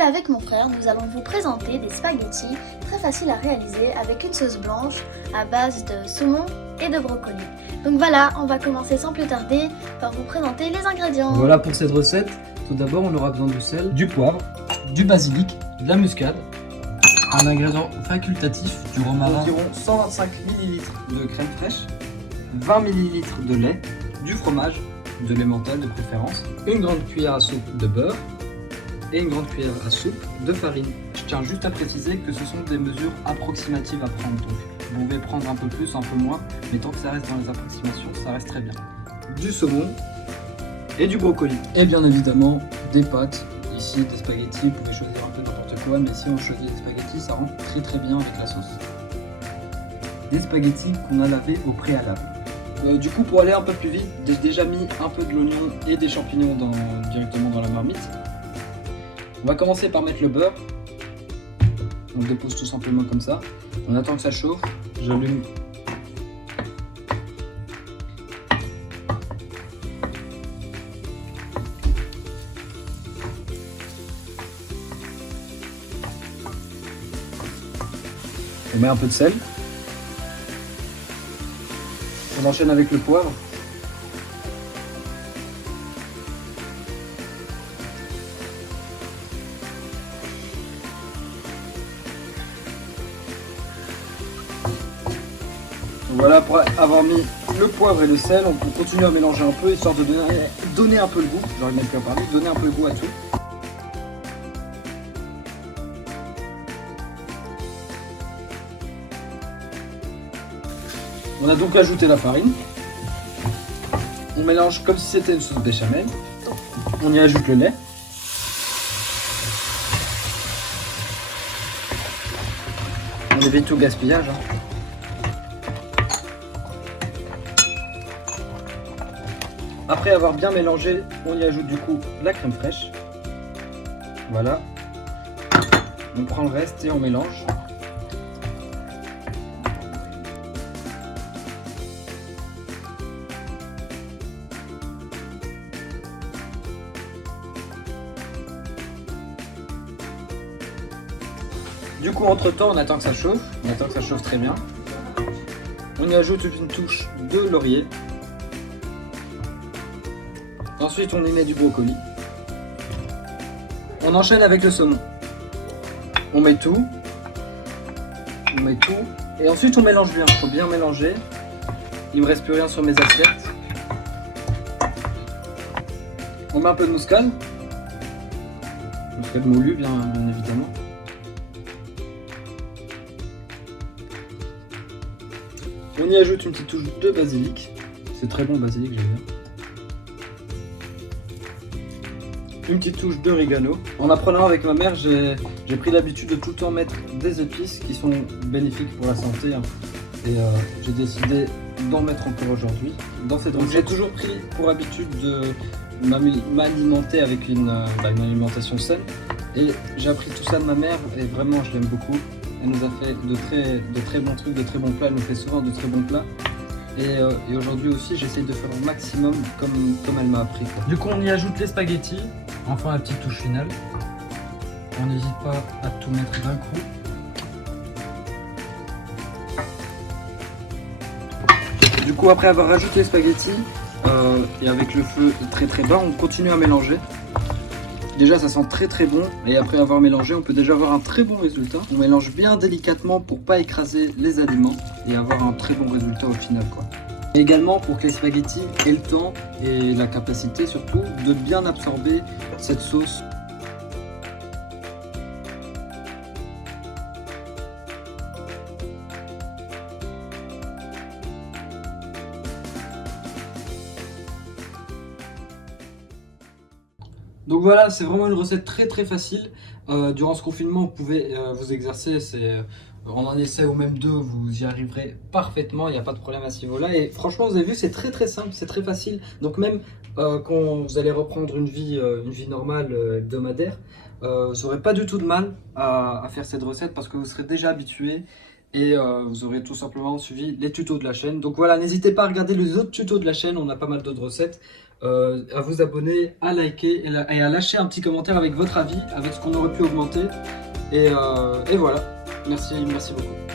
Aujourd'hui, avec mon frère, nous allons vous présenter des spaghettis très faciles à réaliser avec une sauce blanche à base de saumon et de brocoli. Donc voilà, on va commencer sans plus tarder par vous présenter les ingrédients. Voilà pour cette recette. Tout d'abord, on aura besoin du sel, du poivre, du basilic, de la muscade, un ingrédient facultatif, du romarin, environ 125 ml de crème fraîche, 20 ml de lait, du fromage, de l'emmental de préférence, une grande cuillère à soupe de beurre et une grande cuillère à soupe de farine. Je tiens juste à préciser que ce sont des mesures approximatives à prendre. Donc vous pouvez prendre un peu plus, un peu moins, mais tant que ça reste dans les approximations, ça reste très bien. Du saumon et du brocoli. Et bien évidemment, des pâtes. Ici, des spaghettis, vous pouvez choisir un peu n'importe quoi, mais si on choisit des spaghettis, ça rentre très bien avec la sauce. Des spaghettis qu'on a lavés au préalable. Du coup, pour aller un peu plus vite, j'ai déjà mis un peu de l'oignon et des champignons directement dans la marmite. On va commencer par mettre le beurre. On le dépose tout simplement comme ça. On attend que ça chauffe. J'allume. On met un peu de sel. On enchaîne avec le poivre. Voilà, pour avoir mis le poivre et le sel, on peut continuer à mélanger un peu, histoire de donner un peu le goût. J'aurais même pu en parler, donner un peu le goût à tout. On a donc ajouté la farine. On mélange comme si c'était une sauce béchamel. On y ajoute le lait. On évite tout gaspillage. Après avoir bien mélangé, on y ajoute du coup la crème fraîche. Voilà. On prend le reste et on mélange. Du coup, entre temps, on attend que ça chauffe. On attend que ça chauffe très bien. On y ajoute une touche de laurier. Ensuite, on y met du brocoli. On enchaîne avec le saumon. On met tout. On met tout. Et ensuite, on mélange bien. Il faut bien mélanger. Il me reste plus rien sur mes assiettes. On met un peu de muscade. Muscade moulu, bien évidemment. On y ajoute une petite touche de basilic. C'est très bon le basilic, j'aime bien. Une petite touche d'origano. En apprenant avec ma mère, j'ai pris l'habitude de tout le temps mettre des épices qui sont bénéfiques pour la santé. Et j'ai décidé d'en mettre encore aujourd'hui. Donc j'ai toujours pris pour habitude de m'alimenter avec une alimentation saine. Et j'ai appris tout ça de ma mère et vraiment je l'aime beaucoup. Elle nous a fait de très bons trucs, de très bons plats. Elle nous fait souvent de très bons plats. Et aujourd'hui aussi, j'essaye de faire au maximum comme elle m'a appris. Du coup, on y ajoute les spaghettis. Enfin, la petite touche finale. On n'hésite pas à tout mettre d'un coup. Du coup, après avoir rajouté les spaghettis, et avec le feu très bas, on continue à mélanger. Déjà ça sent très bon et après avoir mélangé on peut déjà avoir un très bon résultat. On mélange bien délicatement pour pas écraser les aliments et avoir un très bon résultat au final quoi. Et également pour que les spaghettis aient le temps et la capacité surtout de bien absorber cette sauce. Donc voilà, c'est vraiment une recette très facile. Durant ce confinement, vous pouvez vous exercer. On en essaie au même deux, vous y arriverez parfaitement. Il n'y a pas de problème à ce niveau-là. Et franchement, vous avez vu, c'est très simple, c'est très facile. Donc même quand vous allez reprendre une vie normale, hebdomadaire, vous n'aurez pas du tout de mal à faire cette recette parce que vous serez déjà habitué. et vous aurez tout simplement suivi les tutos de la chaîne. Donc voilà, n'hésitez pas à regarder les autres tutos de la chaîne, on a pas mal d'autres recettes, à vous abonner, à liker et à lâcher un petit commentaire avec votre avis, avec ce qu'on aurait pu augmenter. Et voilà, merci beaucoup.